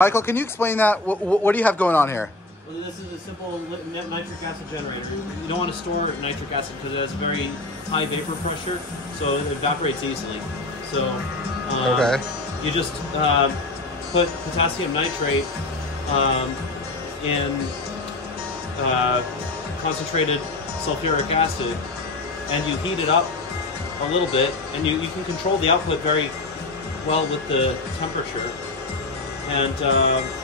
Michael, can you explain that? What do you have going on here? Well, this is a simple nitric acid generator. You don't want to store nitric acid because it has very high vapor pressure, so it evaporates easily. So okay. You just put potassium nitrate in concentrated sulfuric acid, and you heat it up a little bit, and you can control the output very well with the temperature. And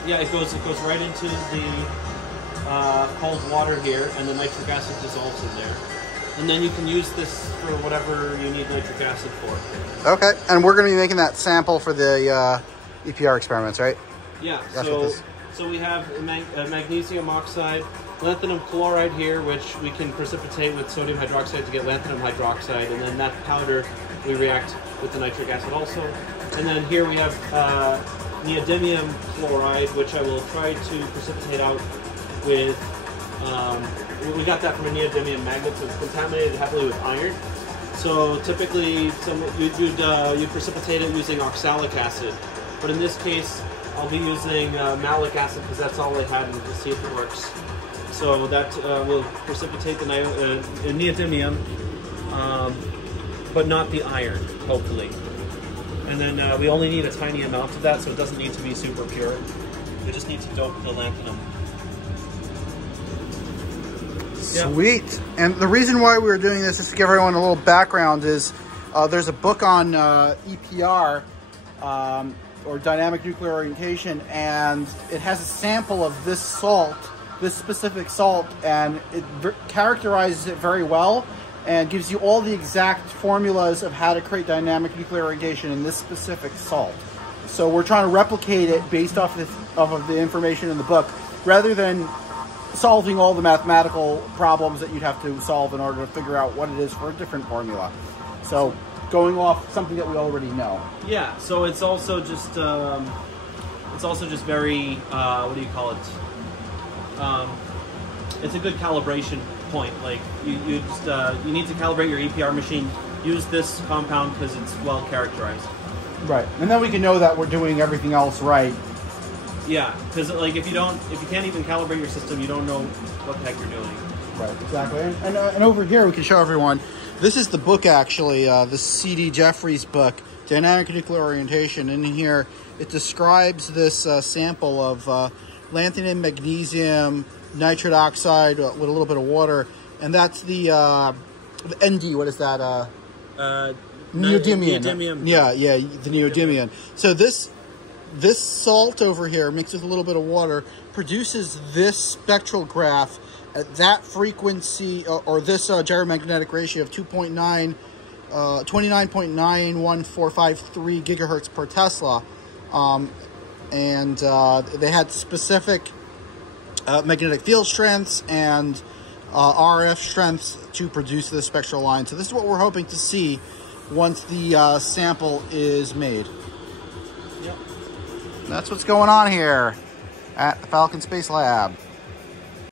yeah, it goes right into the cold water here, and the nitric acid dissolves in there. And then you can use this for whatever you need nitric acid for. Okay, and we're going to be making that sample for the EPR experiments, right? Yeah, so we have magnesium oxide, lanthanum chloride here, which we can precipitate with sodium hydroxide to get lanthanum hydroxide, and then that powder we react with the nitric acid also. And then here we have neodymium chloride, which I will try to precipitate out with, we got that from a neodymium magnet, so it's contaminated heavily with iron. So typically you'd precipitate it using oxalic acid, but in this case I'll be using malic acid because that's all I had to see if it works. So that will precipitate the neodymium, but not the iron, hopefully. And then we only need a tiny amount of that, so it doesn't need to be super pure. We just need to dope the lanthanum. Sweet. And the reason why we were doing this, is to give everyone a little background, is there's a book on EPR, or dynamic nuclear orientation, and it has a sample of this salt, this specific salt, and it characterizes it very well and gives you all the exact formulas of how to create dynamic nuclear orientation in this specific salt. So we're trying to replicate it based off of the information in the book, rather than solving all the mathematical problems that you'd have to solve in order to figure out what it is for a different formula. So going off something that we already know. Yeah, so it's also just very, what do you call it? It's a good calibration point. Like you need to calibrate your EPR machine. Use this compound because it's well characterized. Right, and then we can know that we're doing everything else right. Yeah, because like if you can't even calibrate your system, you don't know what the heck you're doing. Right, exactly. And over here we can show everyone. This is the book, actually, the CD Jeffries book, Dynamic Nuclear Orientation. In here, it describes this sample of lanthanum, magnesium, nitrate oxide with a little bit of water, and that's the ND. What is that? Neodymium. Neodymium. Yeah, the neodymium. So this salt over here, mixed with a little bit of water, produces this spectral graph at that frequency, or this gyromagnetic ratio of 29.91453 gigahertz per Tesla. And they had specific magnetic field strengths and RF strengths to produce this spectral line. So this is what we're hoping to see once the sample is made. Yep. That's what's going on here at the Falcon Space Lab.